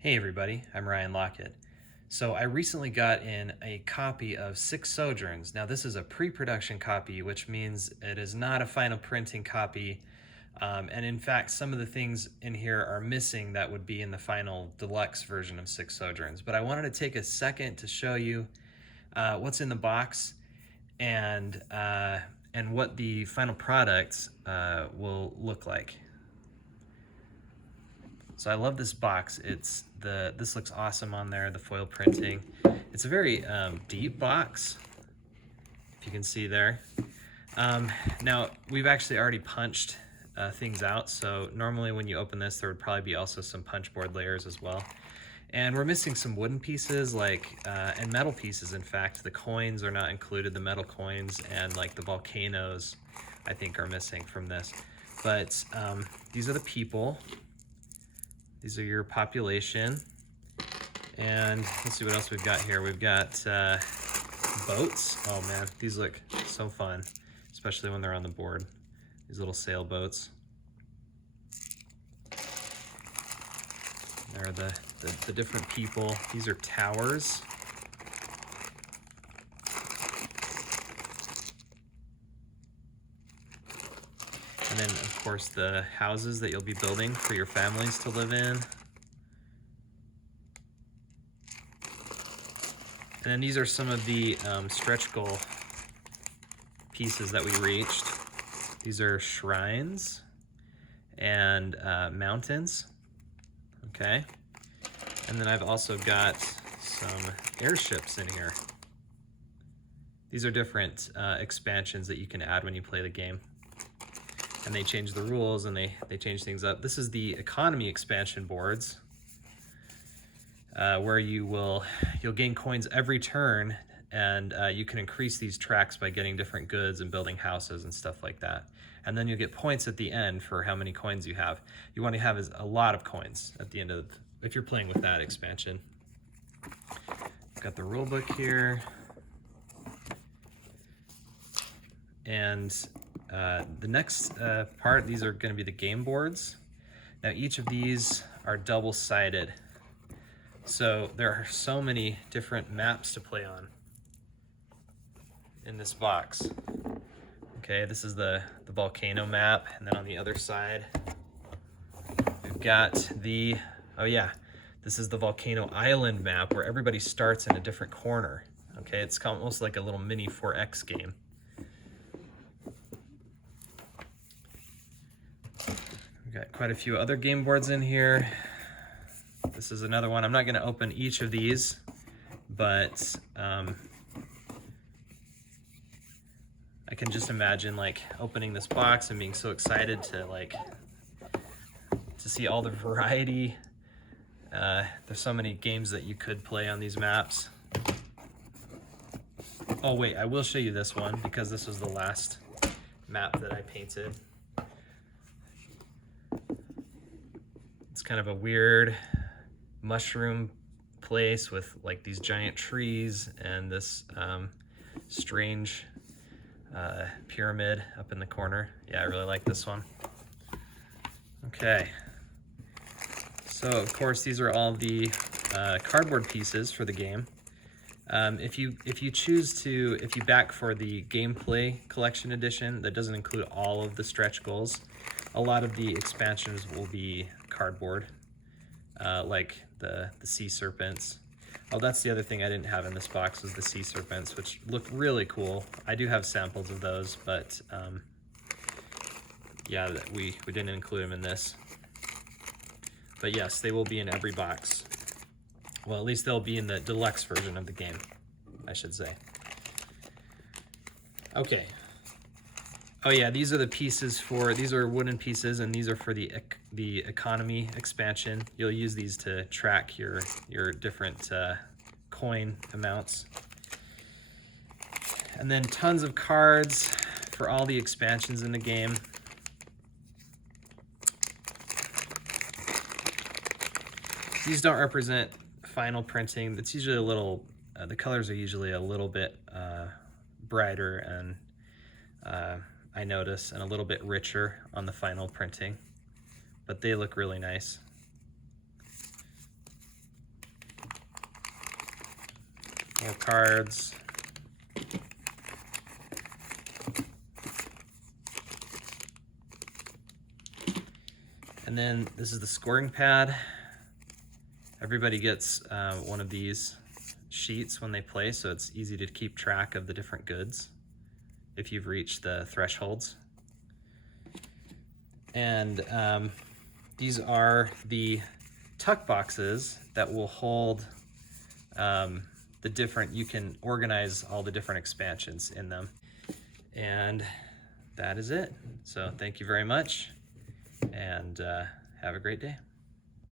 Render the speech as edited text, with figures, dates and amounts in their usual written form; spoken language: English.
Hey everybody, I'm Ryan Lockett. So I recently got in a copy of Six Sojourns. Now this is a pre-production copy, which means it is not a final printing copy. And in fact, some of the things in here are missing that would be in the final deluxe version of Six Sojourns. But I wanted to take a second to show you what's in the box and what the final products will look like. So I love this box. This looks awesome on there, the foil printing. It's a very deep box, if you can see there. Now, we've actually already punched things out, so normally when you open this, there would probably be also some punch board layers as well. And we're missing some wooden pieces, and metal pieces, in fact. The coins are not included, the metal coins, and like the volcanoes, I think, are missing from this. But these are the people. These are your population. And let's see what else we've got here. We've got boats. Oh man, these look so fun, especially when they're on the board. These little sailboats. There are the different people. These are towers. And then, of course, the houses that you'll be building for your families to live in. And then these are some of the stretch goal pieces that we reached. These are shrines and mountains, okay? And then I've also got some airships in here. These are different expansions that you can add when you play the game. And they change the rules and they change things up. This is the economy expansion boards, where you'll gain coins every turn, and you can increase these tracks by getting different goods and building houses and stuff like that. And then you'll get points at the end for how many coins you have. You want to have a lot of coins at the end of, if you're playing with that expansion. Got the rule book here. And the next part, these are going to be the game boards. Now each of these are double-sided, so there are so many different maps to play on in this box. Okay, this is the volcano map, and then on the other side we've got this is the volcano island map where everybody starts in a different corner. Okay, it's almost like a little mini 4X game. We've got quite a few other game boards in here. This is another one. I'm not going to open each of these, but I can just imagine like opening this box and being so excited to see all the variety. There's so many games that you could play on these maps. Oh wait, I will show you this one because this was the last map that I painted. It's kind of a weird mushroom place with like these giant trees and this strange pyramid up in the corner. Yeah, I really like this one. Okay, so of course these are all the cardboard pieces for the game. If you back for the gameplay collection edition that doesn't include all of the stretch goals, a lot of the expansions will be cardboard, like the sea serpents. Oh, that's the other thing I didn't have in this box was the sea serpents, which look really cool. I do have samples of those, but yeah, we didn't include them in this. But yes, they will be in every box. Well, at least they'll be in the deluxe version of the game, I should say. Okay. Oh yeah, these are the pieces these are wooden pieces, and these are for the economy expansion. You'll use these to track your different coin amounts. And then tons of cards for all the expansions in the game. These don't represent final printing. It's usually a little, the colors are usually a little bit brighter and I notice, and a little bit richer on the final printing, but they look really nice. More cards. And then this is the scoring pad. Everybody gets one of these sheets when they play, so it's easy to keep track of the different goods if you've reached the thresholds. And these are the tuck boxes that will hold the different, you can organize all the different expansions in them. And that is it. So thank you very much, and have a great day.